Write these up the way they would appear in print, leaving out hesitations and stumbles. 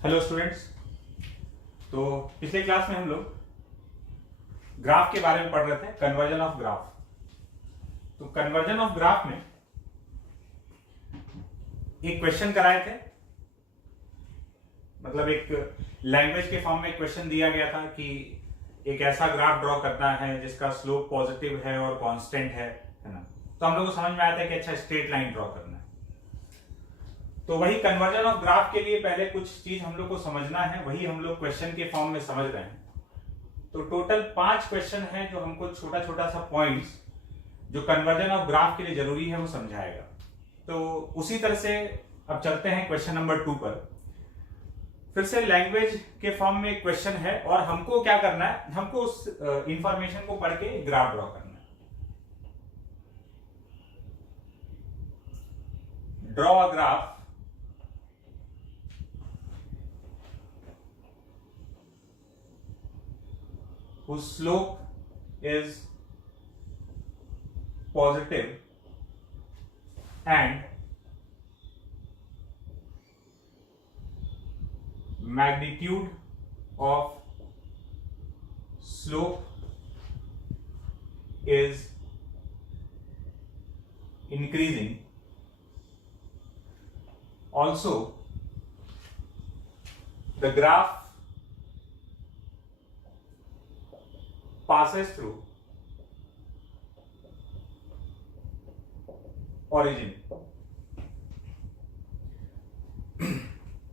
Hello students. तो पिछले class में हम लोग ग्राफ के बारे में पढ़ रहे थे, कन्वर्जन ऑफ ग्राफ। तो कन्वर्जन ऑफ ग्राफ में एक क्वेश्चन कराए थे, मतलब एक लैंग्वेज के फॉर्म में एक क्वेश्चन दिया गया था कि एक ऐसा ग्राफ ड्रॉ करना है जिसका स्लोप पॉजिटिव है और कांस्टेंट है ना। तो हम लोग को समझ में आया था कि अच्छा स्ट्रेट लाइन ड्रॉ करना है। तो वही कन्वर्जन ऑफ ग्राफ के लिए पहले कुछ चीज हम लोग को समझना है, वही हम लोग क्वेश्चन के फॉर्म में समझ रहे हैं। तो टोटल 5 क्वेश्चन है जो हमको छोटा छोटा सा पॉइंट्स जो कन्वर्जन ऑफ ग्राफ के लिए जरूरी है वो समझाएगा। तो उसी तरह से अब चलते हैं क्वेश्चन नंबर 2 पर। फिर से लैंग्वेज के फॉर्म में एक क्वेश्चन है और हमको क्या करना है, हमको उस इंफॉर्मेशन को पढ़ के ग्राफ ड्रॉ करना है। Draw a graph whose slope is positive and magnitude of slope is increasing. Also, the graph passes through origin.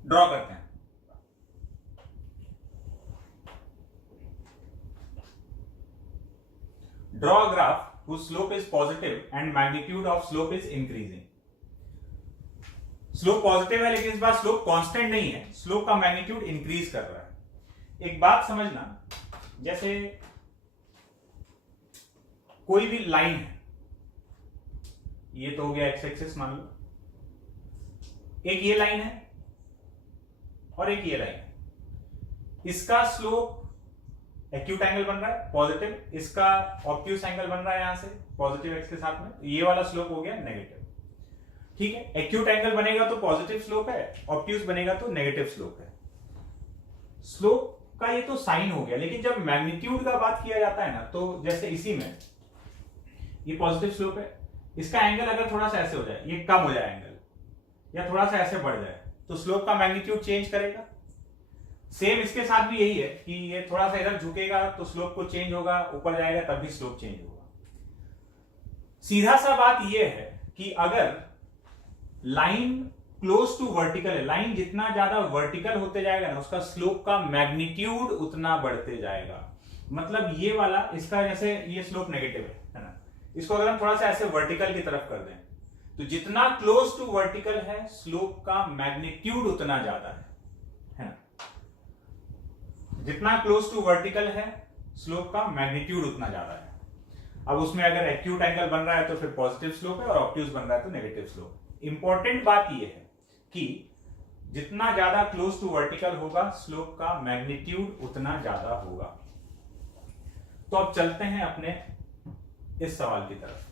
Draw करते हैं। Draw a graph whose slope is positive and magnitude of slope is increasing. Slope positive है लेकिन इस बार slope constant नहीं है, slope का magnitude increase कर रहा है। एक बात समझना, जैसे कोई भी लाइन है, ये तो हो गया एक्स एक्सिस मान लो, एक ये लाइन है और एक ये लाइन है। इसका स्लोप एक्यूट एंगल बन रहा है पॉजिटिव, इसका ऑब्ट्यूस एंगल बन रहा है यहां से पॉजिटिव एक्स के साथ में, ये वाला स्लोप हो गया नेगेटिव। ठीक है, एक्यूट एंगल बनेगा तो पॉजिटिव स्लोप है, ऑब्ट्यूस बनेगा तो नेगेटिव स्लोप है। स्लोप का ये तो साइन हो गया, लेकिन जब मैग्नीट्यूड का बात किया जाता है ना, तो जैसे इसी में ये पॉजिटिव स्लोप है, इसका एंगल अगर थोड़ा सा ऐसे हो जाए, ये कम हो जाए एंगल, या थोड़ा सा ऐसे बढ़ जाए, तो स्लोप का मैग्नीट्यूड चेंज करेगा। सेम इसके साथ भी यही है कि ये थोड़ा सा इधर झुकेगा तो स्लोप को चेंज होगा, ऊपर जाएगा तब भी स्लोप चेंज होगा। सीधा सा बात ये है कि अगर लाइन क्लोज टू वर्टिकल है, लाइन जितना ज्यादा वर्टिकल होते जाएगा ना, उसका स्लोप का मैग्नीट्यूड उतना बढ़ते जाएगा। मतलब ये वाला, इसका जैसे ये स्लोप नेगेटिव है ना, इसको अगर हम थोड़ा सा ऐसे वर्टिकल की तरफ कर दें तो जितना क्लोज टू वर्टिकल है स्लोप का मैग्नीट्यूड उतना ज्यादा है ना। जितना क्लोज टू वर्टिकल है स्लोप का मैग्नीट्यूड उतना ज्यादा है। अब उसमें अगर एक्यूट एंगल बन रहा है तो फिर पॉजिटिव स्लोप है और ऑब्ट्यूस बन रहा है तो नेगेटिव स्लोप। इंपॉर्टेंट बात यह है कि जितना ज्यादा क्लोज टू वर्टिकल होगा स्लोप का मैग्नीट्यूड उतना ज्यादा होगा। तो अब चलते हैं अपने इस सवाल की तरफ।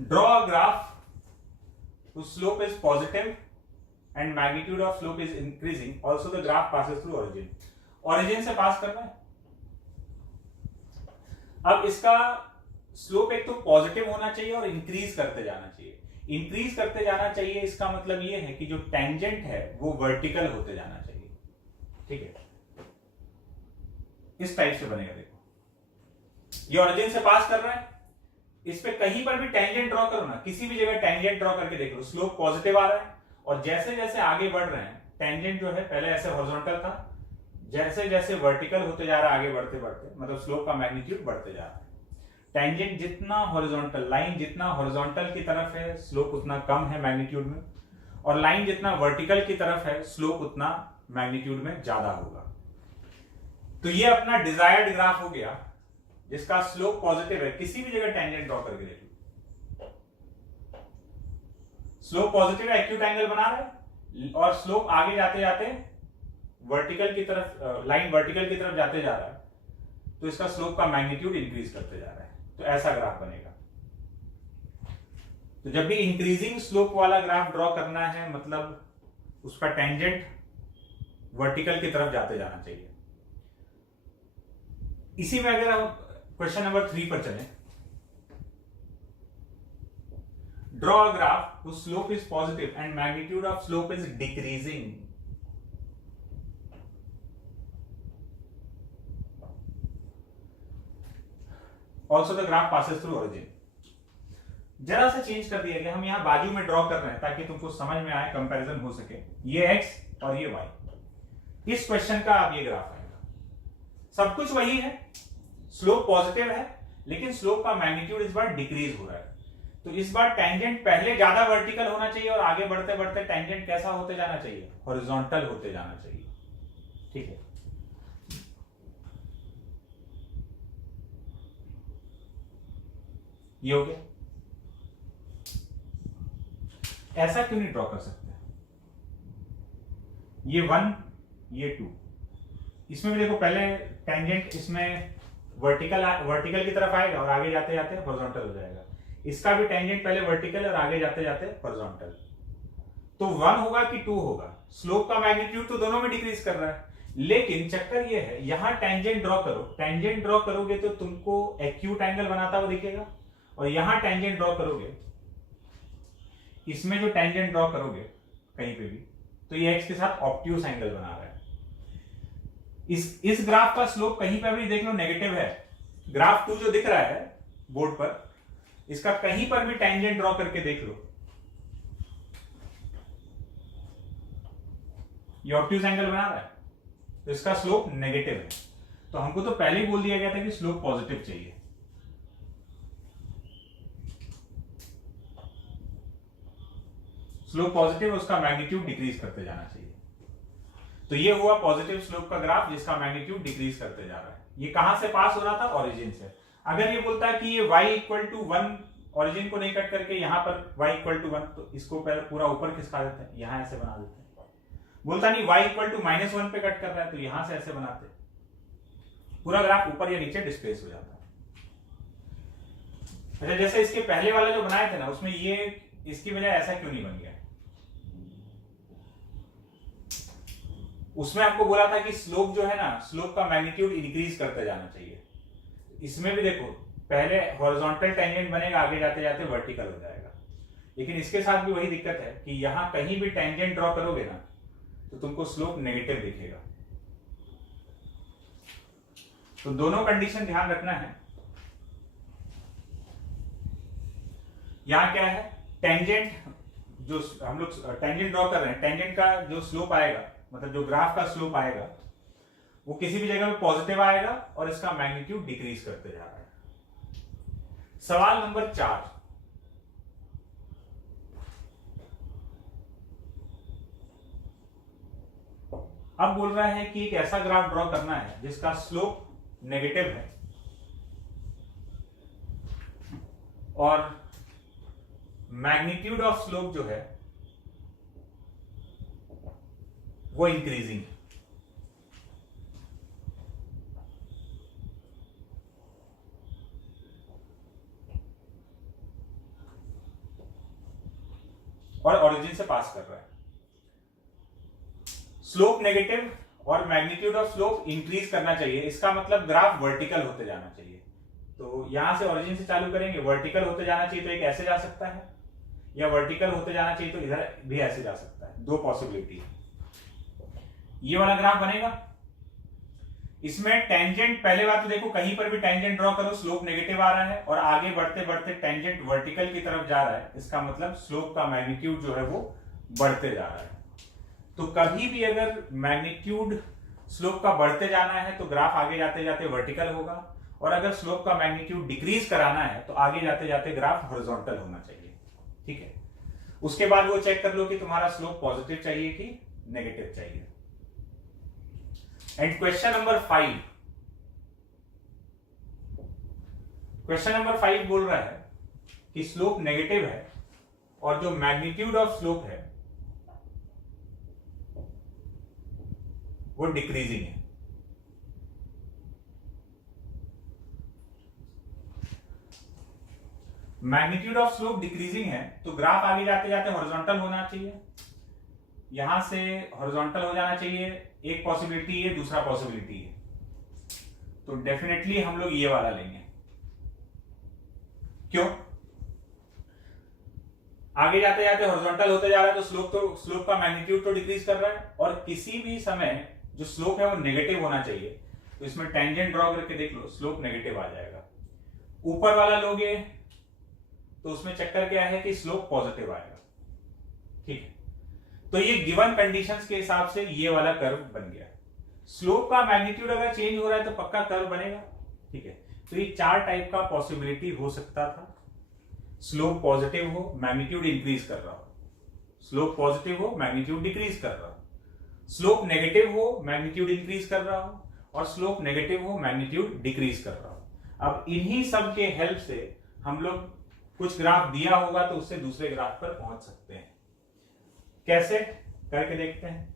Draw a graph whose slope is positive and magnitude of slope is increasing, also the graph passes through origin. origin से पास करना है। अब इसका स्लोप एक तो पॉजिटिव होना चाहिए और इंक्रीज करते जाना चाहिए। इंक्रीज करते जाना चाहिए, इसका मतलब यह है कि जो टेंजेंट है वो वर्टिकल होते जाना चाहिए। ठीक है, इस टाइप से बनेगा। देखो ये ओरिजिन से पास कर रहा है, इस पे कहीं पर भी टेंजेंट ड्रॉ करो ना, किसी भी जगह टेंजेंट ड्रॉ करके देख लो, स्लोप पॉजिटिव आ रहा है और जैसे जैसे आगे बढ़ रहे हैं टेंजेंट जो है पहले ऐसे हॉरिजॉन्टल था, जैसे जैसे वर्टिकल होते जा रहा है आगे बढ़ते बढ़ते, मतलब स्लोप का मैग्नीट्यूड बढ़ते जा रहा है। टेंजेंट जितना हॉरिजॉन्टल, लाइन जितना हॉरिजॉन्टल की तरफ है स्लोप उतना कम है मैग्नीट्यूड में, और लाइन जितना वर्टिकल की तरफ है स्लोप उतना मैग्नीट्यूड में ज्यादा होगा। तो ये अपना डिजायर्ड ग्राफ हो गया जिसका स्लोप पॉजिटिव है। किसी भी जगह टेंजेंट ड्रॉ करके देख लो, स्लोप पॉजिटिव है, एक्यूट एंगल बना रहा है और स्लोप आगे जाते जाते वर्टिकल की तरफ, लाइन वर्टिकल की तरफ जाते जा रहा है, तो इसका स्लोप का मैग्नीट्यूड इंक्रीज करते जा रहा है। तो ऐसा ग्राफ बनेगा। तो जब भी इंक्रीजिंग स्लोप वाला ग्राफ ड्रॉ करना है, मतलब उसका टेंजेंट वर्टिकल की तरफ जाते जाना चाहिए। इसी में अगर हम क्वेश्चन नंबर 3 पर चलें, draw a graph whose slope is positive and magnitude of slope is decreasing. Also the graph passes through origin. जरा सा चेंज कर दिया गया, हम यहां बाजू में ड्रॉ कर रहे हैं ताकि तुमको समझ में आए, कंपैरिजन हो सके। ये x और ये y, इस क्वेश्चन का अब ये ग्राफ आएगा। सब कुछ वही है, स्लोप पॉजिटिव है लेकिन स्लोप का मैग्नीट्यूड इस बार डिक्रीज हो रहा है। तो इस बार टेंजेंट पहले ज्यादा वर्टिकल होना चाहिए और आगे बढ़ते बढ़ते टेंजेंट कैसा होते जाना चाहिए, हॉरिजॉन्टल होते जाना चाहिए। ठीक है, ये हो गया। ऐसा क्यों नहीं ड्रॉ कर सकते? ये 1 ये 2, इसमें भी देखो पहले टेंजेंट इसमें वर्टिकल की तरफ आएगा और आगे जाते जाते हॉरिजॉन्टल हो जाएगा। इसका भी टेंजेंट पहले वर्टिकल और आगे जाते जाते हॉरिजॉन्टल। तो 1 होगा कि 2 होगा, स्लोप का मैग्नीट्यूड तो दोनों में डिक्रीज कर रहा है। लेकिन चक्कर ये है, यहां टेंजेंट ड्रॉ करो, टेंजेंट ड्रॉ करोगे तो तुमको एक्यूट एंगल बनाता हुआ दिखेगा, और यहां टेंजेंट ड्रॉ करोगे, इसमें जो टेंजेंट ड्रॉ करोगे कहीं पे भी, तो ये एक्स के साथ ऑब्ट्यूस एंगल बना रहा है। इस ग्राफ का स्लोप कहीं पर भी देख लो नेगेटिव है। ग्राफ 2 जो दिख रहा है बोर्ड पर, इसका कहीं पर भी टेंजेंट ड्रॉ करके देख लो, ये ऑब्ट्यूस एंगल बना रहा है, तो इसका स्लोप नेगेटिव है। तो हमको तो पहले ही बोल दिया गया था कि स्लोप पॉजिटिव चाहिए। स्लोप पॉजिटिव, उसका मैग्नीट्यूड डिक्रीज करते जाना चाहिए। तो ये हुआ पॉजिटिव स्लोप का ग्राफ जिसका मैग्नीट्यूड डिक्रीज करते जा रहा है। ये कहां से पास हो रहा था? ओरिजिन से। अगर ये बोलता है कि ये y इक्वल टू 1, ओरिजिन को नहीं कट करके यहां पर y इक्वल टू 1, तो इसको पहले पूरा ऊपर खिसका देते हैं, यहां ऐसे बना देते हैं। बोलता नहीं y इक्वल टू -1 पे कट कर रहा है, तो यहां से ऐसे बनाते, पूरा ग्राफ ऊपर या नीचे डिस्प्लेस हो जाता है। अच्छा, जैसे इसके पहले वाला जो बनाए थे ना, उसमें ये इसकी वजह ऐसा क्यों नहीं बन गया? उसमें आपको बोला था कि स्लोप जो है ना, स्लोप का मैग्नीट्यूड इंक्रीज करते जाना चाहिए। इसमें भी देखो पहले हॉरिजॉन्टल टेंजेंट बनेगा, आगे जाते जाते वर्टिकल हो जाएगा। लेकिन इसके साथ भी वही दिक्कत है कि यहां कहीं भी टेंजेंट ड्रॉ करोगे ना, तो तुमको स्लोप नेगेटिव दिखेगा। तो दोनों कंडीशन ध्यान रखना है। यहां क्या है, टेंजेंट जो हम लोग टेंजेंट ड्रॉ कर रहे हैं, टेंजेंट का जो स्लोप आएगा, मतलब जो ग्राफ का स्लोप आएगा, वो किसी भी जगह पे पॉजिटिव आएगा और इसका मैग्नीट्यूड डिक्रीज करते जा रहा है। सवाल नंबर 4, अब बोल रहा है कि एक ऐसा ग्राफ ड्रॉ करना है जिसका स्लोप नेगेटिव है और मैग्नीट्यूड ऑफ स्लोप जो है वो इंक्रीजिंग है। और ओरिजिन से पास कर रहा है। स्लोप नेगेटिव और मैग्नीट्यूड ऑफ स्लोप इंक्रीज करना चाहिए, इसका मतलब ग्राफ वर्टिकल होते जाना चाहिए। तो यहां से ओरिजिन से चालू करेंगे, वर्टिकल होते जाना चाहिए तो एक ऐसे जा सकता है, या वर्टिकल होते जाना चाहिए तो इधर भी ऐसे जा सकता है। दो पॉसिबिलिटी है। ये वाला ग्राफ बनेगा, इसमें टेंजेंट, पहले बात तो देखो कहीं पर भी टेंजेंट ड्रॉ करो, स्लोप नेगेटिव आ रहा है और आगे बढ़ते बढ़ते टेंजेंट वर्टिकल की तरफ जा रहा है, इसका मतलब स्लोप का मैग्नीट्यूड जो है वो बढ़ते जा रहा है। तो कभी भी अगर मैग्नीट्यूड स्लोप का बढ़ते जाना है तो ग्राफ आगे जाते जाते वर्टिकल होगा, और अगर स्लोप का मैग्नीट्यूड डिक्रीज कराना है तो आगे जाते जाते ग्राफ हॉरिजॉन्टल होना चाहिए। ठीक है, उसके बाद वो चेक कर लो कि तुम्हारा स्लोप पॉजिटिव चाहिए कि नेगेटिव चाहिए। And question number 5, question number 5 बोल रहा है कि स्लोप नेगेटिव है और जो मैग्नीट्यूड ऑफ स्लोप है वो डिक्रीजिंग है। मैग्नीट्यूड ऑफ स्लोप डिक्रीजिंग है तो ग्राफ आगे जाते जाते हॉरिजॉन्टल होना चाहिए। यहां से हॉरिजॉन्टल हो जाना चाहिए, एक पॉसिबिलिटी है, दूसरा पॉसिबिलिटी है, तो डेफिनेटली हम लोग ये वाला लेंगे। क्यों? आगे जाते जाते हॉरिजॉन्टल होते जा रहा है तो स्लोप का मैग्नीट्यूड तो डिक्रीज कर रहा है, और किसी भी समय जो स्लोप है वो नेगेटिव होना चाहिए, तो इसमें टेंजेंट ड्रॉ करके देख लो, स्लोप नेगेटिव आ जाएगा। ऊपर वाला लोगे तो उसमें चक्कर क्या है कि स्लोप पॉजिटिव आएगा। ठीक है, तो ये गिवन कंडीशंस के हिसाब से ये वाला कर्व बन गया। स्लोप का मैग्नीट्यूड अगर चेंज हो रहा है तो पक्का कर्व बनेगा। ठीक है, तो ये 4 टाइप का पॉसिबिलिटी हो सकता था। स्लोप पॉजिटिव हो, मैग्नीट्यूड इंक्रीज कर रहा हो, स्लोप पॉजिटिव हो, मैग्नीट्यूड डिक्रीज कर रहा हो, स्लोप नेगेटिव हो, मैग्नीट्यूड इंक्रीज कर रहा हो, और स्लोप नेगेटिव हो, मैग्नीट्यूड डिक्रीज कर रहा हो। अब इन्हीं सब के हेल्प से हम लोग कुछ ग्राफ दिया होगा तो उससे दूसरे ग्राफ पर पहुंच सकते हैं। कैसे करके देखते हैं।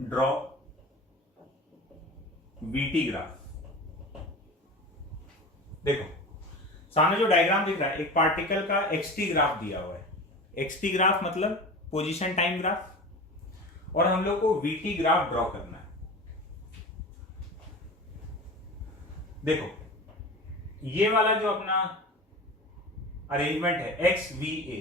Draw VT graph. देखो सामने जो डायग्राम दिख रहा है, एक पार्टिकल का एक्सटी ग्राफ दिया हुआ है। एक्सटी ग्राफ मतलब पोजीशन टाइम ग्राफ, और हम लोग को वीटी ग्राफ ड्रॉ करना है। देखो ये वाला जो अपना अरेंजमेंट है एक्स वी ए,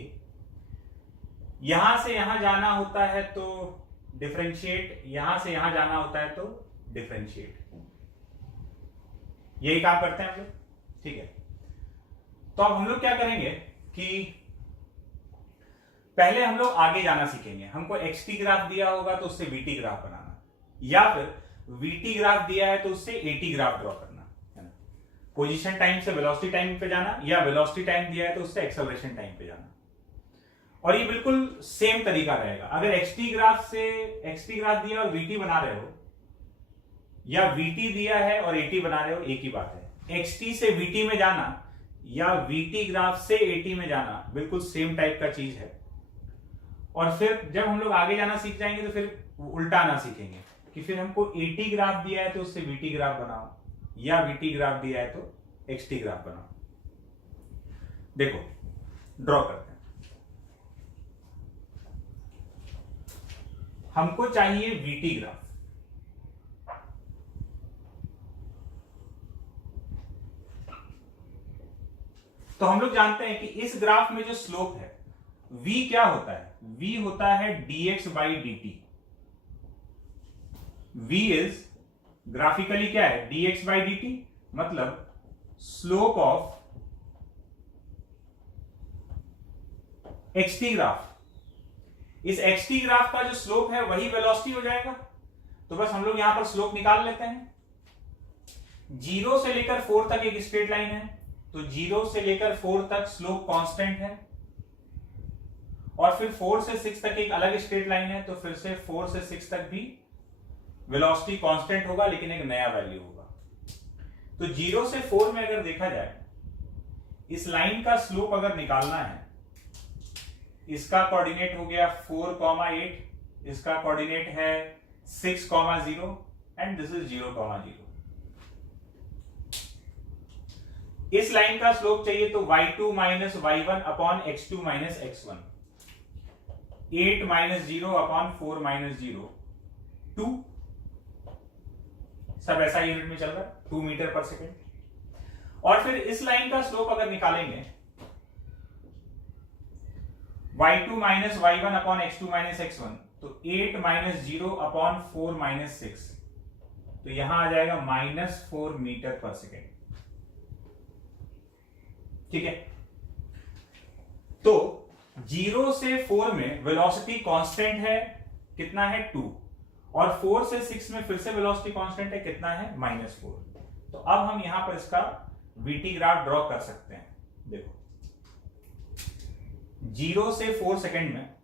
यहां से यहां जाना होता है तो डिफरेंशिएट, यहां से यहां जाना होता है तो डिफरेंशिएट, यही काम करते हैं हम लोग। ठीक है, तो अब हम लोग क्या करेंगे कि पहले हम लोग आगे जाना सीखेंगे। हमको एक्सटी ग्राफ दिया होगा तो उससे वीटी ग्राफ बनाना, या फिर वीटी ग्राफ दिया है तो उससे एटी ग्राफ ड्रॉ करना है ना। पोजीशन टाइम से वेलोसिटी टाइम पे जाना, या वेलोसिटी टाइम दिया है तो उससे एक्सेलरेशन टाइम पे जाना। और ये बिल्कुल सेम तरीका रहेगा। अगर एक्सटी ग्राफ दिया और वीटी बना रहे हो, या वीटी दिया है और एटी बना रहे हो, एक ही बात है। एक्सटी से वीटी में जाना या वीटी ग्राफ से एटी में जाना बिल्कुल सेम टाइप का चीज है। और फिर जब हम लोग आगे जाना सीख जाएंगे तो फिर उल्टा आना सीखेंगे कि फिर हमको एटी ग्राफ दिया है तो उससे वीटी ग्राफ बनाओ, या वीटी ग्राफ दिया है तो एक्सटी ग्राफ बनाओ। देखो ड्रॉ करते हैं। हमको चाहिए वीटी ग्राफ। तो हम लोग जानते हैं कि इस ग्राफ में जो स्लोप है v क्या होता है, v होता है dx by dt। v is graphically क्या है, dx बाई dt, मतलब स्लोप ऑफ xt ग्राफ। इस xt ग्राफ का जो स्लोप है वही वेलोसिटी हो जाएगा। तो बस हम लोग यहां पर स्लोप निकाल लेते हैं। 0 से लेकर 4 तक एक स्ट्रेट लाइन है, तो 0 से लेकर 4 तक स्लोप कांस्टेंट है, और फिर 4 से 6 तक एक अलग स्ट्रेट लाइन है, तो फिर से 4 से 6 तक भी वेलोसिटी कांस्टेंट होगा लेकिन एक नया वैल्यू होगा। तो 0 से 4 में अगर देखा जाए, इस लाइन का स्लोप अगर निकालना है, इसका कोऑर्डिनेट हो गया 4,8, इसका कोऑर्डिनेट है 6,0 एंड दिस इज 0,0। इस लाइन का स्लोप चाहिए तो y2 minus y1 upon x2 minus x1, 8 minus 0 upon 4 minus 0, 2। सब ऐसा यूनिट में चल रहा है, 2 मीटर पर सेकेंड। और फिर इस लाइन का स्लोप अगर निकालेंगे, y2 minus y1 upon x2 minus x1, तो 8 माइनस 0 अपॉन 4 माइनस 6, तो यहां आ जाएगा -4 मीटर पर सेकेंड। ठीक है, तो 0 से 4 में वेलोसिटी कांस्टेंट है, कितना है 2, और 4 से 6 में फिर से वेलोसिटी कांस्टेंट है, कितना है -4। तो अब हम यहां पर इसका वीटी ग्राफ ड्रॉ कर सकते हैं। देखो 0 से 4 सेकेंड में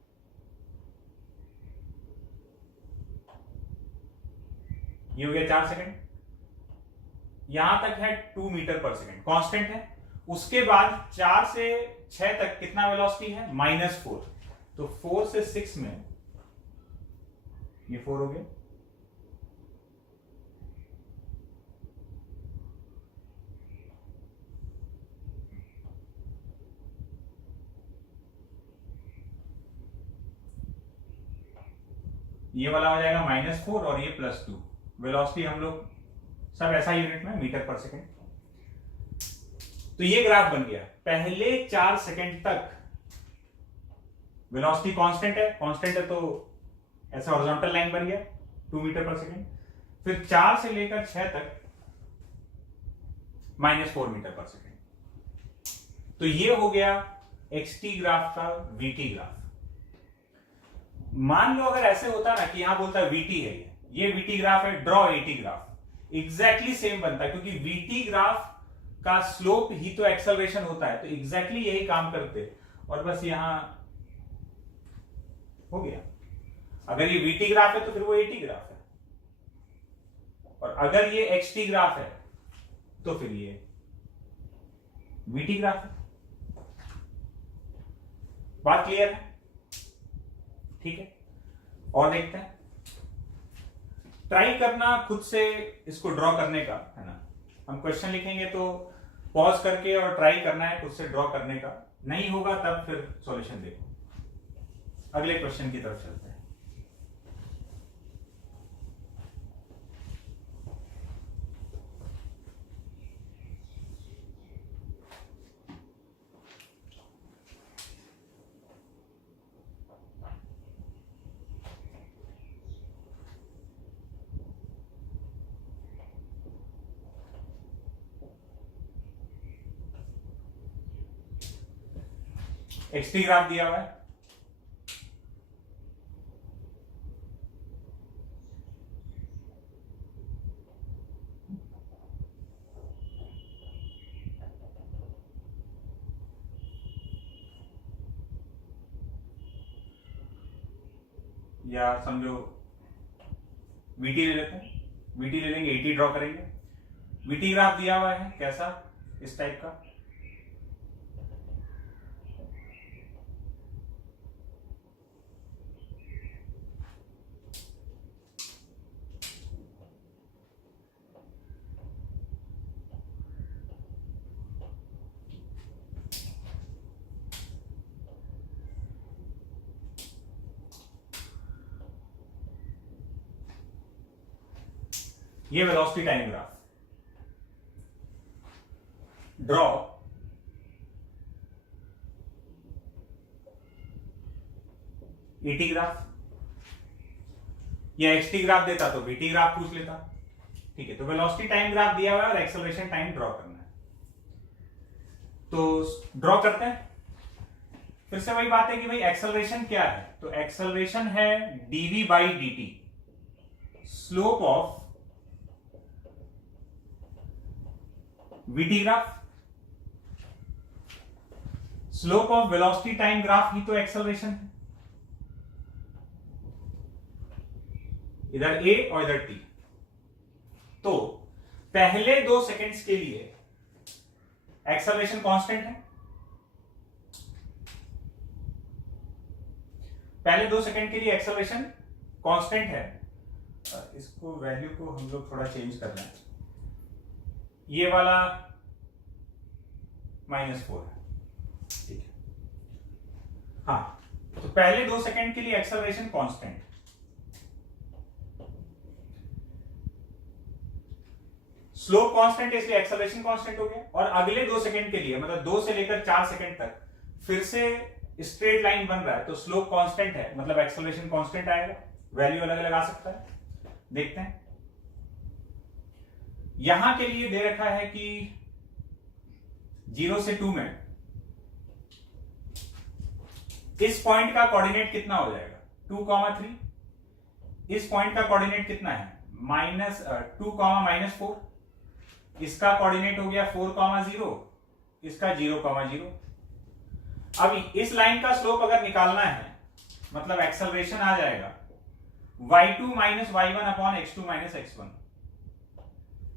ये हो गया 4 सेकेंड, यहां तक है 2 मीटर पर सेकेंड, कांस्टेंट है। उसके बाद 4 से 6 तक कितना वेलोसिटी है -4, तो 4 से 6 में ये 4 हो गया, ये वाला हो जाएगा -4 और ये +2। वेलोसिटी हम लोग सब ऐसा यूनिट में मीटर पर सेकेंड। तो ये ग्राफ बन गया। पहले 4 सेकेंड तक वेलोसिटी कांस्टेंट है तो ऐसा हॉरिजॉन्टल लाइन बन गया 2 मीटर पर सेकेंड। फिर 4 से लेकर 6 तक -4 मीटर पर सेकेंड। तो ये हो गया xt ग्राफ का vt ग्राफ। मान लो अगर ऐसे होता ना कि यहां बोलता है vt है, ये vt ग्राफ है, draw at graph, exactly same बनता है, क्योंकि vt ग्राफ का स्लोप ही तो एक्सेलरेशन होता है, तो एग्जैक्टली यही काम करते, और बस यहां हो गया। अगर ये vt ग्राफ है तो फिर वो at ग्राफ है, और अगर ये xt ग्राफ है तो फिर ये vt ग्राफ है। बात क्लियर है? ठीक है, और देखते हैं। ट्राई करना खुद से इसको ड्रॉ करने का, है ना। हम क्वेश्चन लिखेंगे तो पॉज करके और ट्राई करना है खुद से ड्रॉ करने का। नहीं होगा तब फिर सॉल्यूशन देखो। अगले क्वेश्चन की तरफ चलते हैं। एक्सटी ग्राफ दिया हुआ है, या समझो वीटी ले लेते हैं, वीटी ले लेंगे, एटी ड्रॉ करेंगे। वीटी ग्राफ दिया हुआ है कैसा, इस टाइप का। ये velocity time graph draw. ET graph या एक्सटी ग्राफ देता तो वीटी ग्राफ पूछ लेता। ठीक है, तो वेलोसिटी टाइम ग्राफ दिया हुआ है और एक्सेलरेशन टाइम ड्रॉ करना है, तो ड्रॉ करते हैं। फिर से वही बात है कि भाई एक्सेलरेशन क्या है, तो एक्सेलरेशन है dv by dt, slope of vt graph. Slope of velocity time graph ही तो एक्सेलरेशन है, इधर a और इधर t। तो पहले 2 सेकेंड्स के लिए एक्सेलरेशन कांस्टेंट है, पहले 2 सेकेंड के लिए एक्सेलरेशन कांस्टेंट है। इसको वैल्यू को हम लोग थोड़ा चेंज करना है, ये वाला -4 है। ठीक है, हाँ, तो पहले 2 सेकेंड के लिए एक्सेलरेशन कांस्टेंट, स्लोप कांस्टेंट, इसलिए एक्सेलरेशन कांस्टेंट हो गया। और अगले 2 सेकेंड के लिए, मतलब 2 से लेकर 4 सेकेंड तक फिर से स्ट्रेट लाइन बन रहा है, तो स्लोप कांस्टेंट है, मतलब एक्सेलरेशन कांस्टेंट आएगा। वैल्यू अलग अलग आ सकता है, देखते हैं। यहां के लिए दे रखा है कि 0 से 2 में इस पॉइंट का कोऑर्डिनेट कितना हो जाएगा, 2,3। इस पॉइंट का कोऑर्डिनेट कितना है, -2, -4। इसका कोऑर्डिनेट हो गया 4,0, इसका 0,0। अब इस लाइन का स्लोप अगर निकालना है, मतलब एक्सेलरेशन आ जाएगा y2 - y1 upon x2 - x1।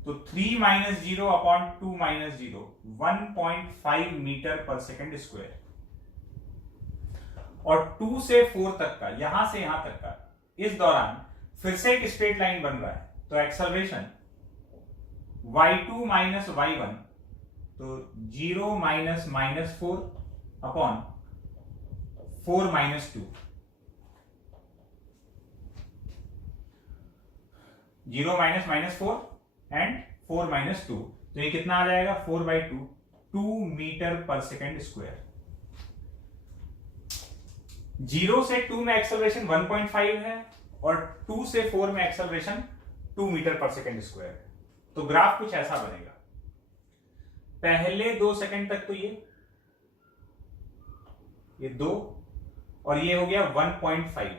तो 3 - 0 अपॉन 2 - 0, 1.5 मीटर पर सेकेंड स्क्वायर। और 2 से 4 तक का, यहां से यहां तक का, इस दौरान फिर से एक स्ट्रेट लाइन बन रहा है। तो एक्सेलरेशन y2 - y1, तो 0 - -4 अपॉन 4 - 2, 0 - -4 एंड 4 - 2, तो ये कितना आ जाएगा, 4/2, 2 मीटर पर सेकेंड स्क्वायर। 0 से 2 में एक्सेलरेशन 1.5 है और 2 से 4 में एक्सेलरेशन 2 मीटर पर सेकेंड स्क्वायर है। तो ग्राफ कुछ ऐसा बनेगा। पहले 2 सेकंड तक तो ये 2 और ये हो गया 1.5,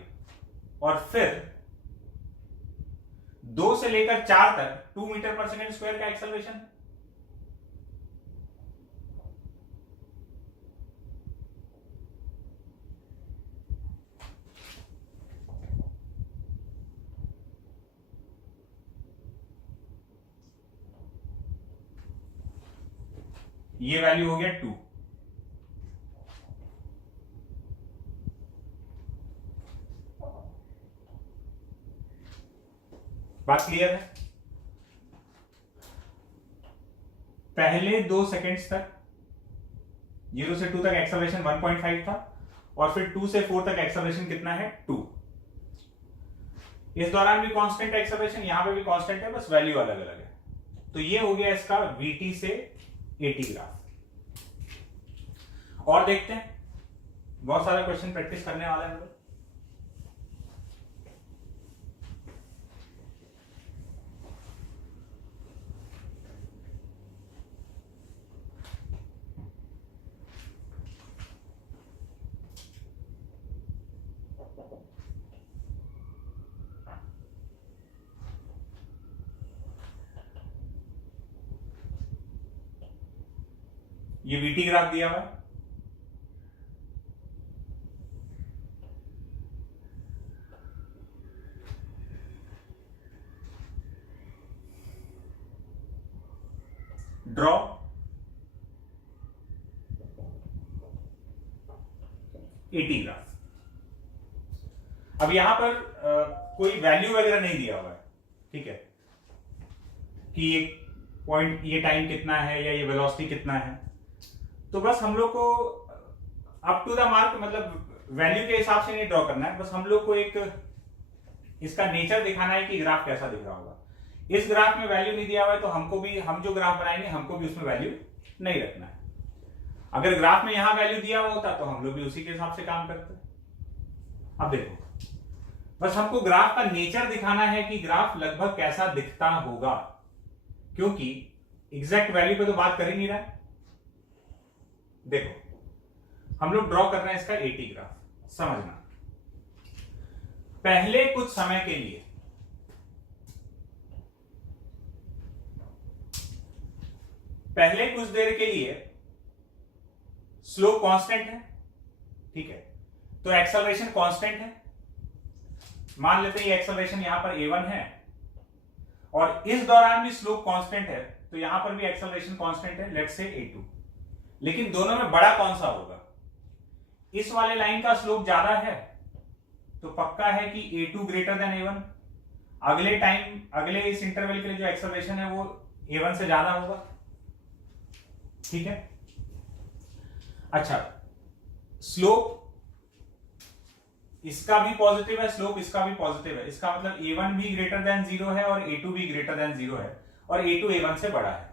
और फिर 2 से लेकर 4 तक 2 मीटर पर सेकेंड स्क्वायर का एक्सेलरेशन। ये वैल्यू हो गया 2। बात क्लियर है? पहले 2 सेकेंड्स तक 0 से 2 तक एक्सेलरेशन 1.5 था, और फिर 2 से 4 तक एक्सेलरेशन कितना है, 2। इस दौरान भी कांस्टेंट एक्सेलरेशन, यहां पे भी कांस्टेंट है, बस वैल्यू अलग अलग है। तो ये हो गया इसका VT से AT ग्राफ। और देखते हैं, बहुत सारा क्वेश्चन प्रैक्टिस करने वाला है हम लोग। ये VT ग्राफ दिया हुआ है। Draw AT graph. अब यहां पर कोई वैल्यू वगैरह नहीं दिया हुआ है, ठीक है, कि ये पॉइंट, ये टाइम कितना है या ये वेलोसिटी कितना है। तो बस हम लोग को अप टू द मार्क, मतलब वैल्यू के हिसाब से नहीं ड्रॉ करना है, बस हम लोग को एक इसका नेचर दिखाना है कि ग्राफ कैसा दिख रहा होगा। इस ग्राफ में वैल्यू नहीं दिया हुआ है, तो हमको भी, हम जो ग्राफ बनाएंगे हमको भी उसमें वैल्यू नहीं रखना है। अगर ग्राफ में यहां वैल्यू दिया हुआ होता तो हम लोग भी उसी के हिसाब से काम करते। अब देखो, बस हमको ग्राफ का नेचर दिखाना है कि ग्राफ लगभग कैसा दिखता होगा, क्योंकि एग्जैक्ट वैल्यू पे तो बात कर ही नहीं रहा है। देखो, हम लोग ड्रॉ कर रहे हैं इसका AT ग्राफ। समझना, पहले कुछ समय के लिए पहले कुछ देर के लिए स्लोप कांस्टेंट है, ठीक है, तो एक्सेलरेशन कांस्टेंट है। मान लेते हैं ये एक्सेलरेशन यहां पर A1 है, और इस दौरान भी स्लोप कांस्टेंट है, तो यहां पर भी एक्सेलरेशन कांस्टेंट है, लेट्स से A2। लेकिन दोनों में बड़ा कौन सा होगा? इस वाले लाइन का स्लोप ज्यादा है, तो पक्का है कि A2 ग्रेटर देन A1। अगले टाइम, अगले इस इंटरवल के लिए जो एक्सेलरेशन है वो A1 से ज्यादा होगा, ठीक है। अच्छा, स्लोप इसका भी पॉजिटिव है, स्लोप इसका भी पॉजिटिव है, इसका मतलब A1 भी ग्रेटर देन 0 है और A2 भी ग्रेटर देन 0 है, और A2 A1 से बड़ा है।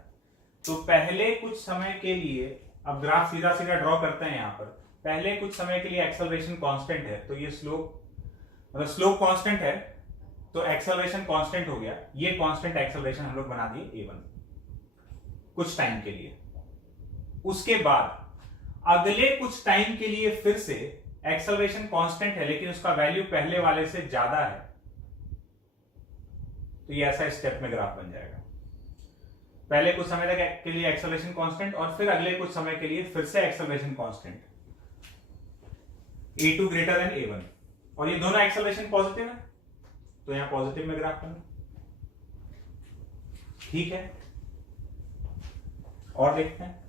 तो पहले कुछ समय के लिए, अब ग्राफ सीधा सीधा ड्रॉ करते हैं यहां पर, पहले कुछ समय के लिए एक्सेलरेशन कांस्टेंट है, तो ये स्लोप, मतलब स्लोप कांस्टेंट है, तो एक्सेलरेशन कांस्टेंट हो गया, ये कांस्टेंट एक्सेलरेशन हम लोग बना दिए a1 कुछ टाइम के लिए। उसके बाद अगले कुछ टाइम के लिए फिर से एक्सेलरेशन कांस्टेंट है लेकिन उसका वैल्यू पहले वाले से ज्यादा है, तो ये ऐसा स्टेप में ग्राफ बन जाएगा। पहले कुछ समय तक के लिए एक्सेलरेशन कांस्टेंट और फिर अगले कुछ समय के लिए फिर से acceleration constant, a2 greater than a1, और ये दोनों एक्सेलरेशन पॉजिटिव है तो यहां पॉजिटिव में ग्राफ बना। ठीक है, और देखते हैं।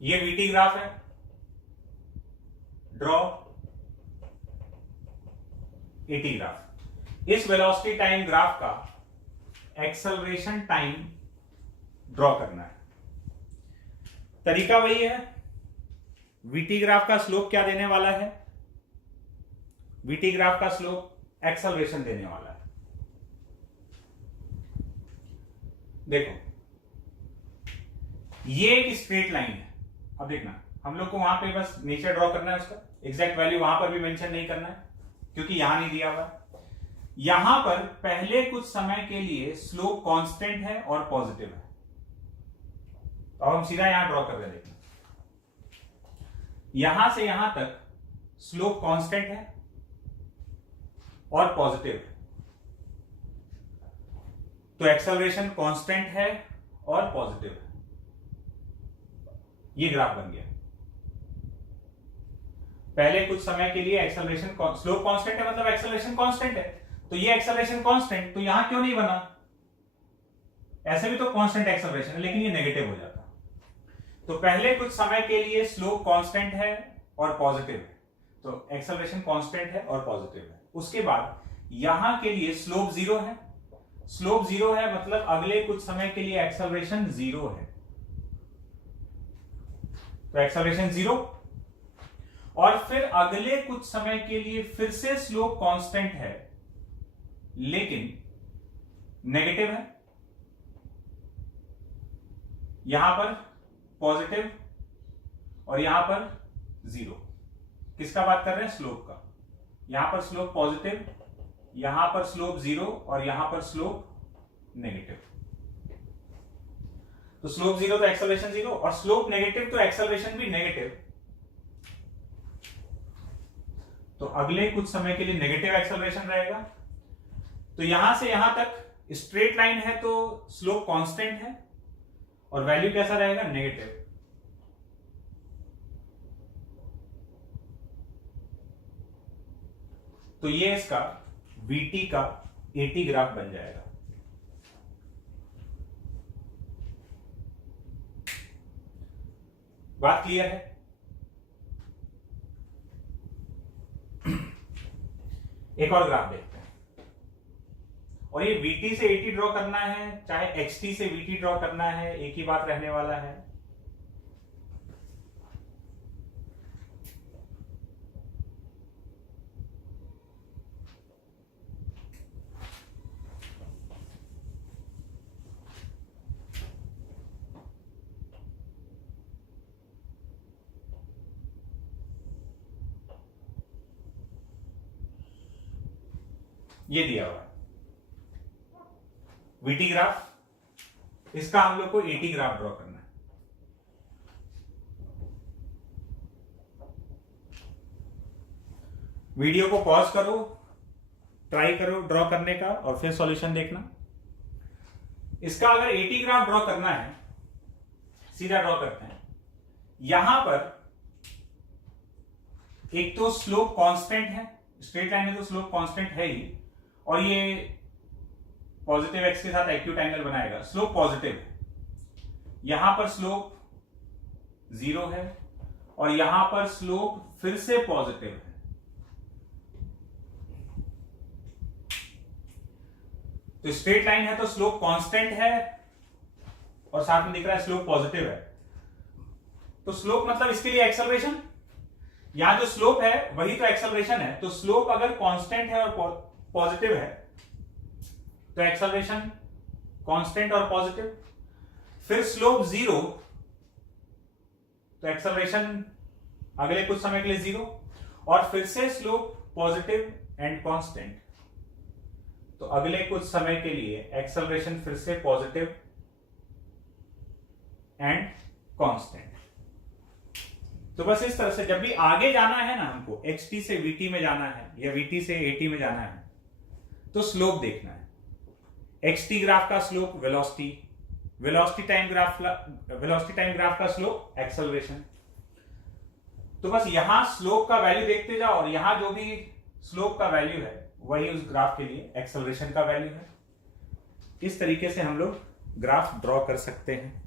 ये वीटी ग्राफ है, ड्रॉ एटी ग्राफ। इस वेलोसिटी टाइम ग्राफ का एक्सेलरेशन टाइम ड्रॉ करना है। तरीका वही है, वीटी ग्राफ का स्लोप क्या देने वाला है, वीटी ग्राफ का स्लोप एक्सेलरेशन देने वाला है। देखो ये एक स्ट्रेट लाइन है, अब देखना हम लोग को वहां पे बस नेचर ड्रॉ करना है, उसका एग्जैक्ट वैल्यू वहां पर भी मेंशन नहीं करना है क्योंकि यहां नहीं दिया हुआ। यहां पर पहले कुछ समय के लिए स्लोप कांस्टेंट है और पॉजिटिव है, तो हम सीधा यहां ड्रॉ कर रहे हैं। देखना यहां से यहां तक स्लोप कांस्टेंट है और पॉजिटिव है, तो एक्सेलरेशन कांस्टेंट है और पॉजिटिव है। ये ग्राफ बन गया। पहले कुछ समय के लिए एक्सेलरेशन स्लोप कांस्टेंट है मतलब एक्सेलरेशन कांस्टेंट है, तो ये एक्सेलरेशन कांस्टेंट, तो यहां क्यों नहीं बना, ऐसे भी तो कांस्टेंट एक्सेलरेशन है लेकिन ये नेगेटिव हो जाता। तो पहले कुछ समय के लिए स्लोप कांस्टेंट है और पॉजिटिव है, तो एक्सेलरेशन कांस्टेंट है और पॉजिटिव है। उसके बाद यहां के लिए स्लोप जीरो है, स्लोप जीरो है मतलब अगले कुछ समय के लिए एक्सेलरेशन जीरो है, तो एक्सेलरेशन जीरो, और फिर अगले कुछ समय के लिए फिर से स्लोप कांस्टेंट है लेकिन नेगेटिव है, यहां पर पॉजिटिव और यहां पर जीरो। किसका बात कर रहे हैं, स्लोप का। यहां पर स्लोप पॉजिटिव, यहां पर स्लोप जीरो और यहां पर स्लोप नेगेटिव। तो स्लोप जीरो तो एक्सेलरेशन जीरो, और स्लोप नेगेटिव तो एक्सेलरेशन भी नेगेटिव, तो अगले कुछ समय के लिए नेगेटिव एक्सेलरेशन रहेगा। तो यहां से यहां तक स्ट्रेट लाइन है तो स्लोप कांस्टेंट है और वैल्यू कैसा रहेगा, नेगेटिव। तो ये इसका वीटी का एटी ग्राफ बन जाएगा। बात क्लियर है। एक और ग्राफ देखते हैं, और ये वीटी से एटी ड्रॉ करना है चाहे एक्सटी से वीटी ड्रॉ करना है, एक ही बात रहने वाला है। ये दिया हुआ है वीटी ग्राफ, इसका हम लोग को एटी ग्राफ ड्रॉ करना है। वीडियो को पॉज करो, ट्राई करो ड्रॉ करने का और फिर सॉल्यूशन देखना। इसका अगर एटी ग्राफ ड्रॉ करना है, सीधा ड्रॉ करते हैं। यहां पर एक तो स्लोप कांस्टेंट है, स्ट्रेट लाइन है तो स्लोप कांस्टेंट है ही, और ये पॉजिटिव एक्स के साथ एक्यूट एंगल बनाएगा, स्लोप पॉजिटिव है। यहां पर स्लोप जीरो है और यहां पर स्लोप फिर से पॉजिटिव है। तो स्ट्रेट लाइन है तो स्लोप कांस्टेंट है और साथ में दिख रहा है स्लोप पॉजिटिव है, तो स्लोप मतलब इसके लिए एक्सेलरेशन, यहां जो स्लोप है वही तो एक्सेलरेशन है। तो स्लोप अगर कांस्टेंट है और पॉजिटिव है तो एक्सेलरेशन कांस्टेंट और पॉजिटिव, फिर स्लोप 0, तो एक्सेलरेशन अगले कुछ समय के लिए 0, और फिर से स्लोप पॉजिटिव एंड कांस्टेंट, तो अगले कुछ समय के लिए एक्सेलरेशन फिर से पॉजिटिव एंड कांस्टेंट। तो बस इस तरह से जब भी आगे जाना है ना हमको, xt से vt में जाना है या vt से at में जाना है, तो स्लोप देखना है। xt ग्राफ का slope velocity, velocity time graph का स्लोप एक्सेलरेशन। तो बस यहां स्लोप का वैल्यू देखते जाओ, और यहां जो भी स्लोप का वैल्यू है वही उस ग्राफ के लिए एक्सेलरेशन का वैल्यू है। इस तरीके से हम लोग ग्राफ ड्रॉ कर सकते हैं।